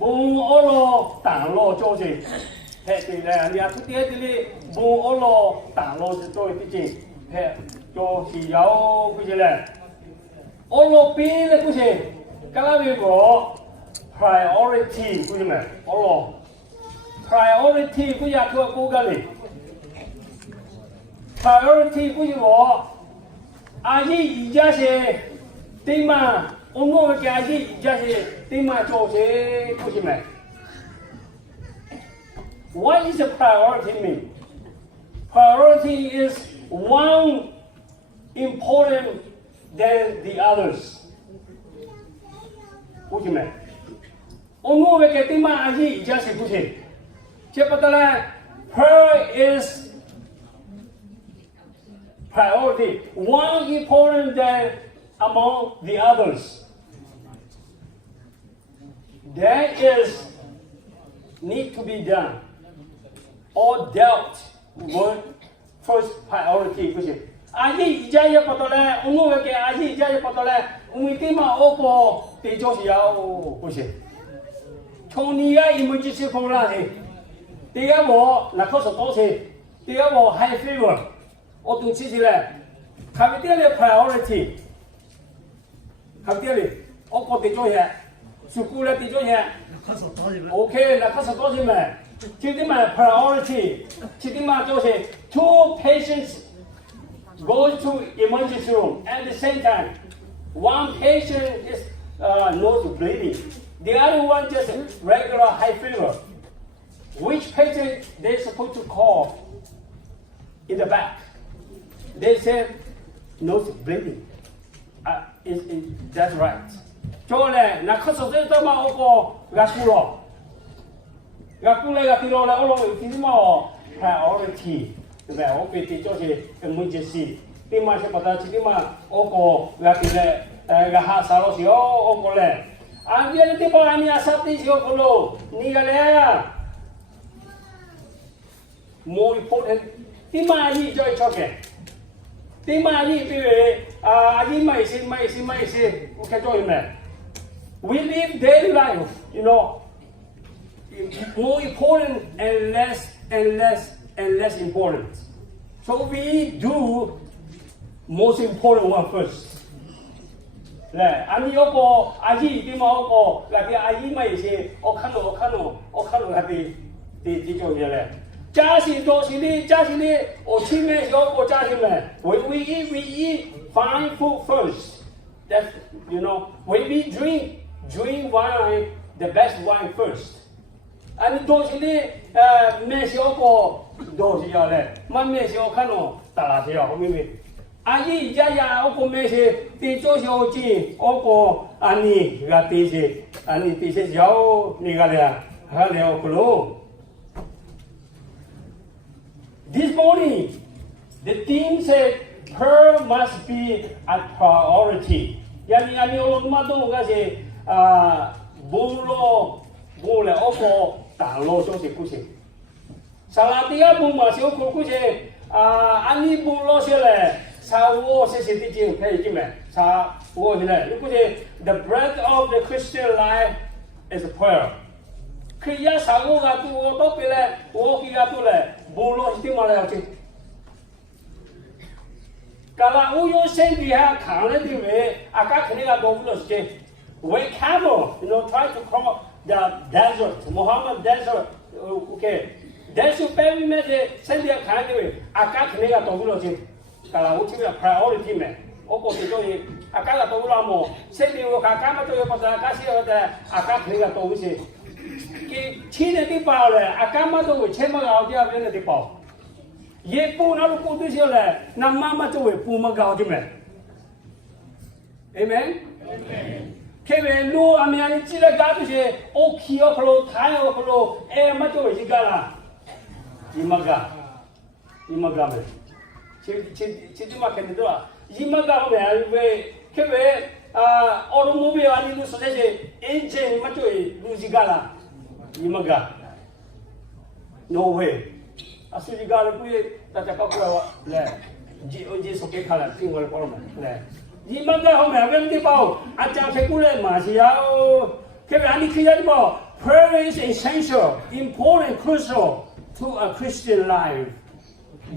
bung olo tảng lo cho gì hệ thì là nhà thứ tiết thì bung olo tảng lo cho cái gì hệ cho thì giáo cái gì này olo pin là cái gì cái là vì có priority cái gì này olo priority cái gì thua cố gắng đi priority cái gì có ai gì giá sẽ tìm mà ông nói cái ai gì giá sẽ tìm mà cho sẽ cái gì này what is a priority mean priority is one important than the others cái gì này ông nói cái tìm mà ai gì giá sẽ cái gì chứ bắt đầu là prayer is priority, one important than among the others. That is need to be done or dealt with first priority. Aji ijaya patole, umu ke aji ijaya patole, umitima opo tejosi yao kusi. Choniya emergency formula he. Tiga mo nakoso tosi, tiga mo high fever. 我懂其实嘞，看不见的 priority， 看不见的，我搞得做些，出国了得做些 ，OK， 那开始多少嘛？今天嘛 priority， 今天嘛做些 two patients go to emergency room at the same time. One patient is nose bleeding, the other one just regular high fever. Which patient they supposed to call in the back? They said nose bleeding. That's right. Cho nên là không số đó mà ông có gặp cú gặp tiro là ông thì mà priority, vậy ông phải thì cho gì emergency. Thì mà sẽ bắt đầu thì mà ông có gặp thì gặp hạ sao thì ông có lẽ. Anh ấy thì bảo anh ấy sắp đi siêu có lô, ni cái này more important. Thì mà anh ấy cho cái. Thì mà anh ấy mày xin, ok cho em này. We live daily life, you know, more important and less important. So we do most important one first. Này, anh ấy có anh ấy thì mà có là cái anh ấy mày xin, ở khăn đồ là thì cho như này. Cha xin đồ xin đi, ở chim mẹ có cha xin mẹ. When we eat fine food first. That you know, when we drink wine, the best wine first. Anh đồ xin đi, mẹ xin có đồ gì vậy? Mà mẹ xin khăn đồ, ta là gì vậy? Không biết. Anh ấy ya ở có mẹ xin, thì cho xin chi, ở có anh ấy gặp tí xin giáo ni cái này, cái này ở luôn. This morning, the team said prayer must be a priority. Yani ani orang madu kasi bule opo talo so si kusi. Salah dia bung masih ukur kusi ani bulo sile sawo sesi dijing hei kime sawo sile. Kusi the bread of the Christian life is prayer. Kriya sawo gatu wo to pile wo ki gatu le bulo sti mala yachi. Kalau uyo say dia khang le di me aka khini ga do bulo sti. When camel, you know, try to cross the desert, Muhammad desert, okay. Desert baby me say dia khang di me aka khini ga do bulo sti. Kalau uchi me priority me. Oko ti to ni aka ga do bulo mo. Say dia wo ka ma to yo pa ka si yo da aka khini ga do bulo sti. Cái chi này đi bảo là akama tôi phải xem mà gạo kia bên này đi bảo, ye pu nó pu tôi xíu là nằm mà tôi phải pu mà gạo chứ mẹ, amen. Cái về lu anh chỉ là gạo tôi sẽ ok ở khâu thái ở khâu em mà tôi phải gì cả là imaga mẹ, chỉ mà cái này thôi à, imaga mẹ về cái về automobile anh lu sao thế engine mà tôi lu gì cả là imaga no way asli gala puye tata pakwa le ji so ke khala tingol korma le imaga ho me avem di pau acha se kule ma si yao ke ani khiya di pau prayer is essential, important, crucial to a Christian life.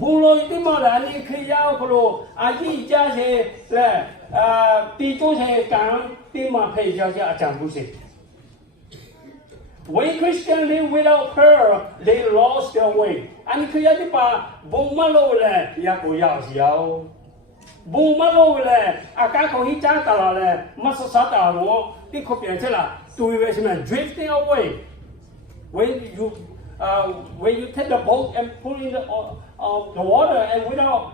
不论你么啦，你可以要不咯，你家些来地主些讲，你嘛配叫些讲不是。When Christians live without prayer, they lost their way. 你可以要把不马路嘞，也不要笑。不马路嘞，家可以长大了嘞，没说啥大路，你可别去了，对为什么 drifting away? When you take the boat and put in the water and without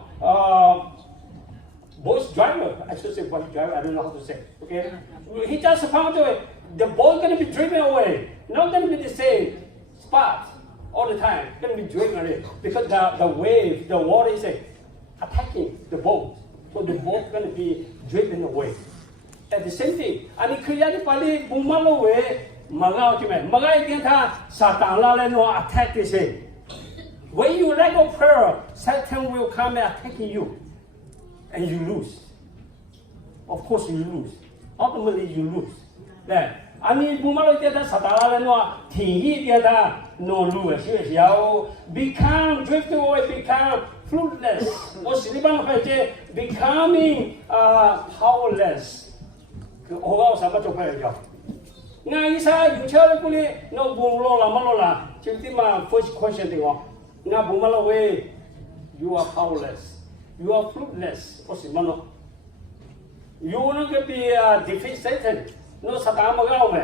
boat driver, I should say boat driver, I don't know how to say. Okay, he just found a way. The boat going to be driven away. Not going to be the same spot all the time. Going to be driven away because the wave, the water is attacking the boat. So the boat going to be driven away. At the same thing, and the creative body boom away. Attack this thing. When you lack of prayer, Satan will come and attacking you, and you lose. Of course, you lose. Ultimately, you lose. Then, become drift away, become fruitless, becoming powerless. Nga isa yung chara kuli no bunglo la malola chimtima first question tingo nga bumalo we you are powerless, you are fruitless osimano you no ke be defeat Satan no satan magao me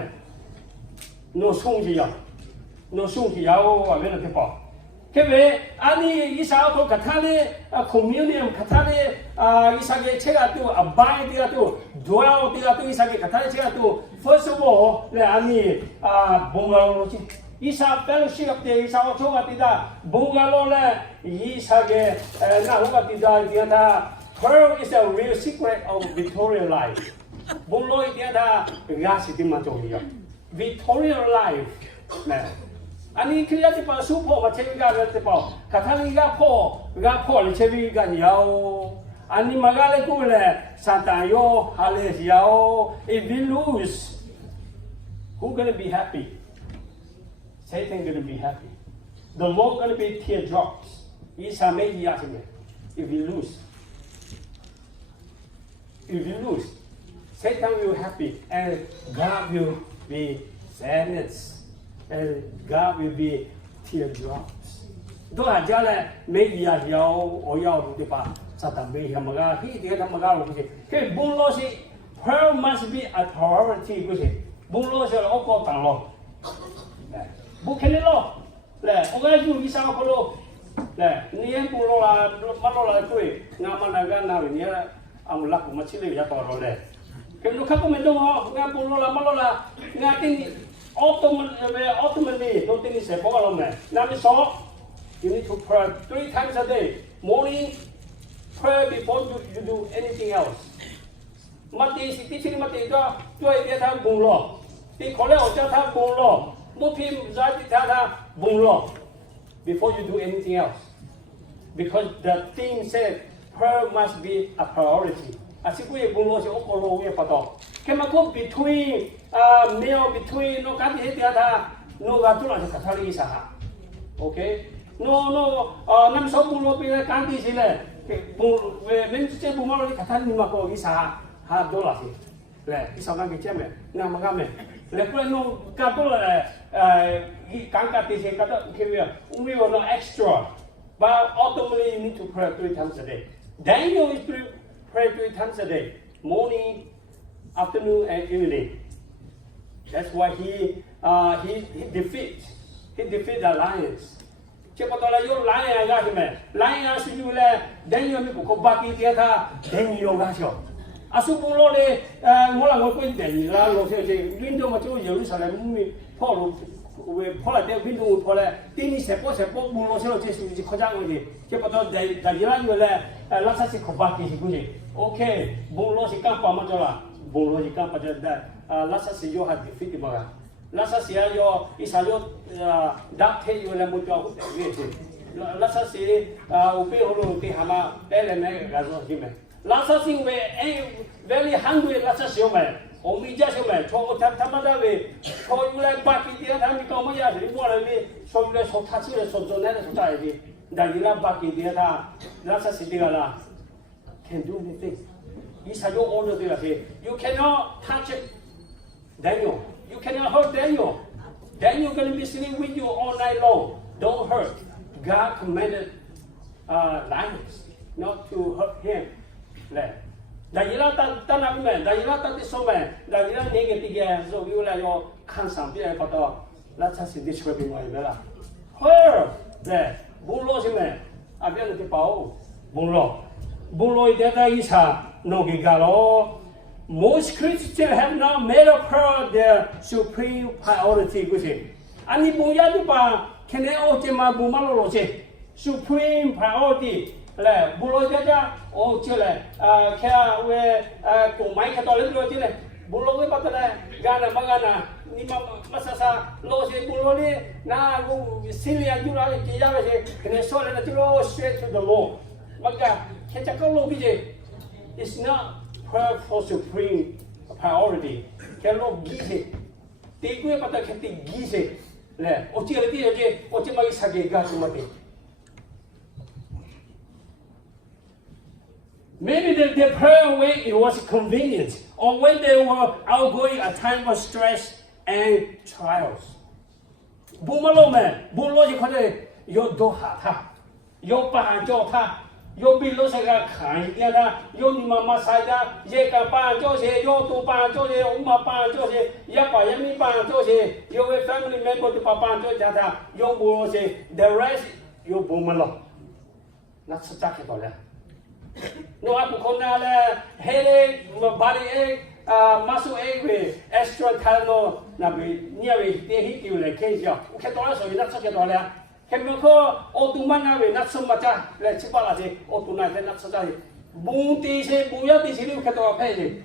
no sung ji ya wa me no ke pa kebe ani isa ko kathale communion kathale isa ke chega tu abide dia tu dwell dia tu isa ke kathale chega tu. First of all, ani bungalo chi isa fellowship de isa o choga tida bungalo le isa ke na hoga tida dia ta prayer is a real secret of victorious life. Bungalo dia ta gasi ti ma chogia victorious life na ani kriya ti pa supo ma chebi ga te pa kathali ga pho le chebi ga yao ani magale ku le santa yo hale yao if we lose. Who's going to be happy? Satan going to be happy. The Lord going to be teardrops. If you lose. If you lose, Satan will be happy and God will be sadness and God will be teardrops. 都係家咧，每日有我有啲吧，實在未係咪㗎？呢啲係咪㗎？嗰啲，佢本來是 prayer must be a priority 嗰啲。Bunglo siya o ko tang lo. Bukan lo. Le, oga ju isa ko lo. Le, ni en bunglo la malo la kui. Ngama naga na ni ya am lak ma chile ya to ro le. Ke lu ka ko me dong nga bunglo la malo la nga tin ultimately no tin se ko lo me. Na mi so you need to pray 3 times a day. Morning pray before you do anything else. Mati si tichini mati to tuai dia tha bung lo ti khole o cha tha bung lo mo phim za ti tha bung lo before you do anything else because the thing said prayer must be a priority asiku ye bung lo se o ko lo ye pa to ke ma ko between meal between no ka ti dia tha no ga tu la ka thali sa ha okay no nam so bung lo pi ka ti si le bung we men se bung lo ka thali ma ko gi sa ha do la si le isa kan ke cheme na ma ga me le ko no ka to le kan ka ti se ka to ke we will no extra but ultimately you need to pray 3 times a day. Daniel is pray 3 times a day, morning, afternoon and evening. That's why he defeat the lions. Che pa to la yo lion ga me lion su ju le Daniel mi ko ba ki tie tha Daniel ga sho asu bu lo le ngo la ngo ko de la lo se je window ma chu Jerusalem mi pho lo we pho la de window pho le ti ni se po bu lo se lo je su ji kho ja ngo ji che pa to da ya yo le la sa si ko ba ki ji ku ji okay bu lo si ka pa ma jo la bu lo si ka pa da la sa si yo ha defeat ba ga la sa si yo isa yo da the yo le mo jo ku de ye la sa si u pe ho lo ti ha ma le me ga so ji me Lasa sing we very hungry lasa siomai. Omi ja siomai. Cho ta ma da we. Cho you like baki dia 所以咧所他起来所做那个所在的，但你那把给别他，那啥事情个啦 ，can do anything。伊才有 order 对了是 ，you cannot touch Daniel, you cannot hurt Daniel. Daniel gonna be sitting with you all night long. Don't hurt. God commanded lions not to hurt him. 咧，但伊拉当那边，但伊拉当的说咩？但伊拉那个地个，所以来要看上边个到，那才是的出边外边啦。hurt 咧，不落是咩？啊边的包不落一点在一场弄个个咯。Most Christians have not made of her their supreme priority 不是？啊你不要的吧？肯定我这嘛不嘛落去 supreme priority 嘞，不落家家我这嘞看为购买看到了落去嘞，不落为把它嘞干了嘛干了，你嘛啥落去不落哩，那我心里啊就那这样个是，肯定说了那就落 straight to the Lord， 嘛个看这个落去是 ，it's not prayer for supreme priority， 看落几些，第一个把它看第几些。咧，我这个地方我这么一查给干什么的 ？Maybe the prayer way it was convenient, or when they were outgoing a time of stress and trials. 不嘛咯咩？不咯就可能要多下他，要帮助他，要比如说个看一点他，要你妈妈晒的，一个帮助些，要多帮助些，我们帮助些，也把人民帮助些，有位 family member 就帮助他，要不咯些 ，the rest 要不嘛咯，那是咋个了？我不可能嘞，黑嘞，我 body ache muscle ache 为 extra Tylenol 那边你要为电器丢来看一下，我看多少所以那这个多了。看没看？我都蛮那位那什么家来七八那些，我都那在那吃家的，不地些不要地些，你看多少配的？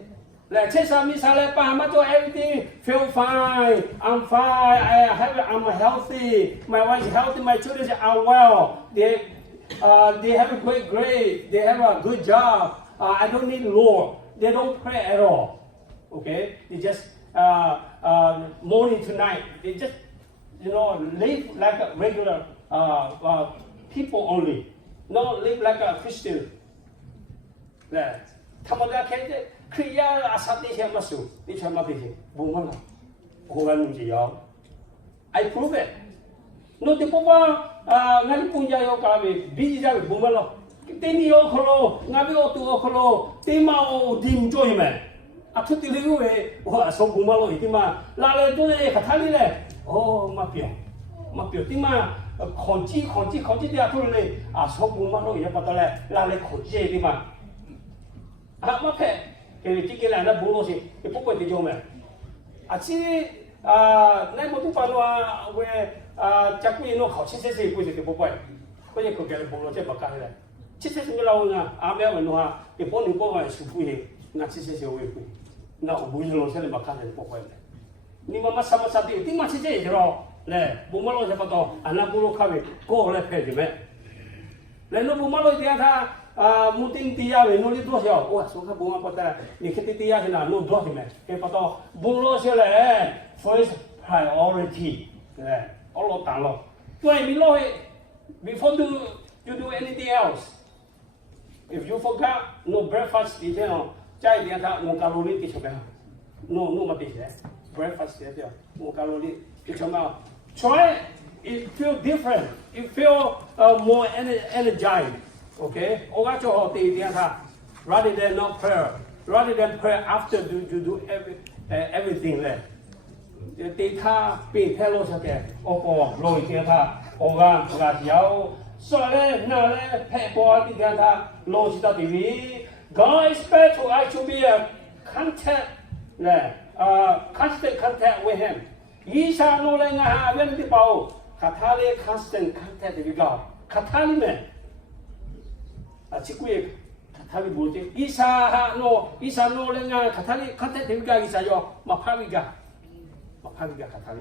来吃啥米啥来？爸妈做 everything feel fine, I'm fine, I'm healthy, my wife is healthy, my children are well, they have a great grade, they have a good job. I don't need Lord. They don't pray at all. Okay, they just morning to night. They just live like a regular people only, not live like a Christian. 对，他们在看这可以啊，啥这些么数，你全部这些不么了，我们弄只要 ，I prove it。no te papa ngani punya yo kabe biji jabe不么了，te ni yo kholo ngabe o tu o kholo te ma o dim joy me。啊，出地里个位，我说不么了，一定嘛，拉来都是客厅里嘞，哦，嘛表，点嘛，控制的出来，啊，说不么了，也不得嘞，拉来控制的嘛，啊，嘛拍，给这个人那不落去，也不会的叫咩，啊，那么多办话为加贵弄好700不是的不会，不是可给不落这不干嘞，700个老人啊，阿妹问话，给帮你帮我舒服些，那700会贵。那不是老些人把看的不会的，你妈妈什么啥的，顶嘛是这样咯，嘞，不嘛老些不到，那不如咖啡，过来配的咩？来那不嘛老点他目定地下为努力多少？哇，说看不嘛不得，你看地下去哪弄多少没？给不到，不老些嘞 ，first priority， 嘞，我老大了，对，你老些 ，before you do anything else，if you forgot no breakfast 以前哦。在一点它我卡路里的什么？no 嘛这些 breakfast 这些我卡路里的什么 ？Try it feel different, you feel more energized, okay？ 我讲做好第一点它 rather than not prayer, rather than prayer after you do everything 嘞。对它变太老些个，我讲老一点它，我讲要说嘞那嘞配包一点它老些到地里。God expects us to be a constant contact with Him. 以上诺人啊，原来包，卡塔里 constant contact 的个，卡塔里面，这个卡塔里不对，以上诺人啊，卡塔里 contact 的个，以上哟，马帕维个卡塔里。